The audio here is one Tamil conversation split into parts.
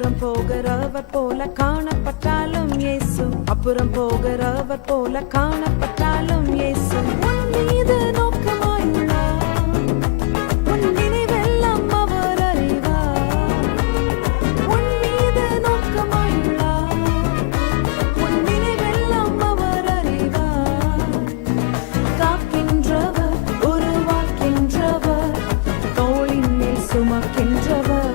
அப்புறம் போகிறவர் போல காணப்பட்டாலும் இயேசு, அப்புறம் போகிறவர் போல காணப்பட்டாலும் இயேசு உன் மீது நோக்கமாயுள்ளார். உன் நினைவெல்லாம் அவர் அறிவார். உன் மீது நோக்கமாயுள்ளார். உன் நினைவெல்லாம் அவர் அறிவார். காக்கின்றவர், உருவாக்கின்றவர், தோளின் மேல் சுமக்கின்றவர்.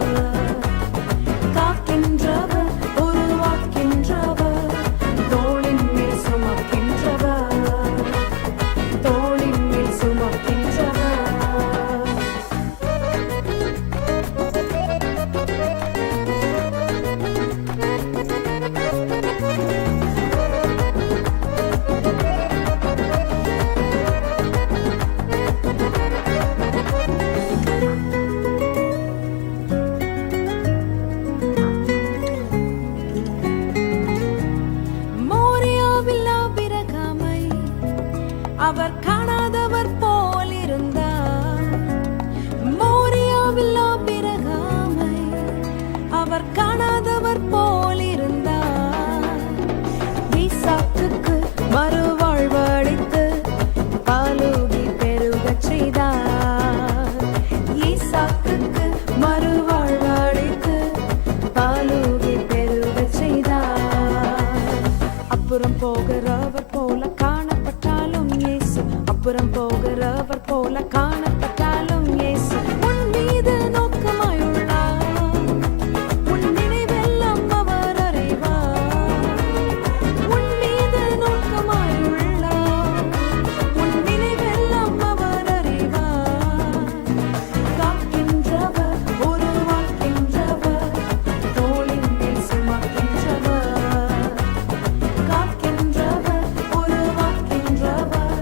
அவர் காணாதவர் போல் இருந்தார். மோரியாவில் ஆபிரகாமை அவர் காணாதவர் போல் இருந்தார். ஈசாக்குக்கு மறுவாழ்வளித்து பாலூகி பெருகச் செய்தார். ஈசாக்குக்கு மறுவாழ்வளித்து பாலூகி பெருகச் செய்தார். அப்புறம் போகிறவர் போல அப்புறம் போகிறவர் போல காணப்பட்டாலும் இயேசு உன் மீது நோக்கமாயுள்ளார். உன் நினைவெல்லாம் அவர் அறிவார். உன் மீது நோக்கமாயுள்ளார். உன் நினைவெல்லாம் அவர் அறிவார். காக்கின்றவர், உருவாக்கின்றவர், தோளின் மேல் சுமக்கின்றவர். காக்கின்றவர், உருவாக்கின்றவர்,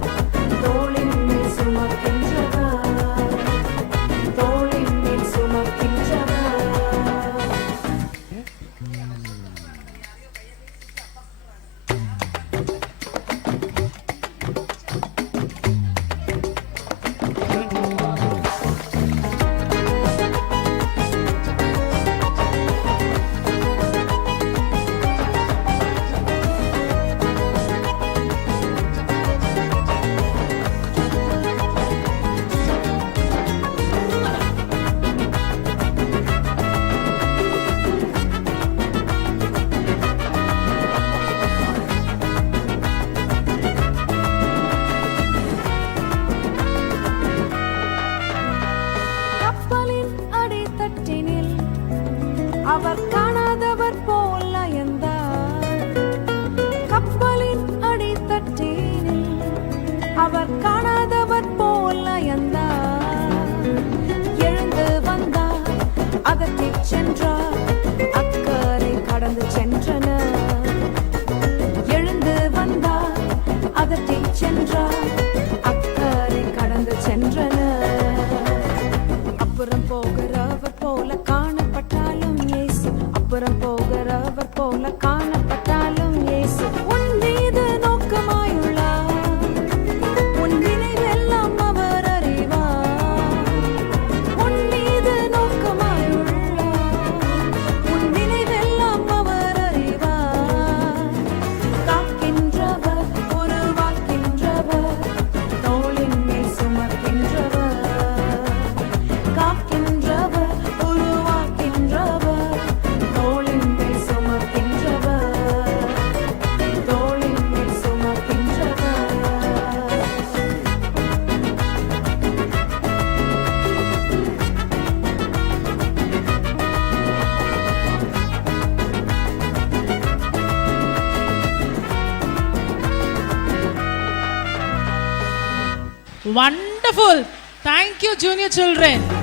அவர் காணாதவர் போல் அயர்ந்தார். கப்பலின் அடித்தட்டினில் அவர் காணாதவர் போல் அயர்ந்தார். எழுந்து வந்தார், அகற்றிச் சென்றார், அக்கறை கடந்து சென்றனர். எழுந்து வந்தார், அகற்றிச் சென்றார், அக்கறை கடந்து சென்றனர். அப்புறம் போகிறவர் போல காணப்பட்டாலும் அப்புறம் போகிறவர் போல காணப்பட்டாலும் இயேசு உன் மீது நோக்கமாயுள்ளார். உன் நினைவெல்லாம் அவர் அறிவார். உன் மீது நோக்கமாயுள்ளார். உன் நினைவெல்லாம் அவர் அறிவார். காக்கின்றவர், உருவாக்கின்றவர், தோளின் மேல் சுமக்கின்றவர். காக்கின்றவர், உருவாக்கின்றவர், Wonderful. Thank you, junior children.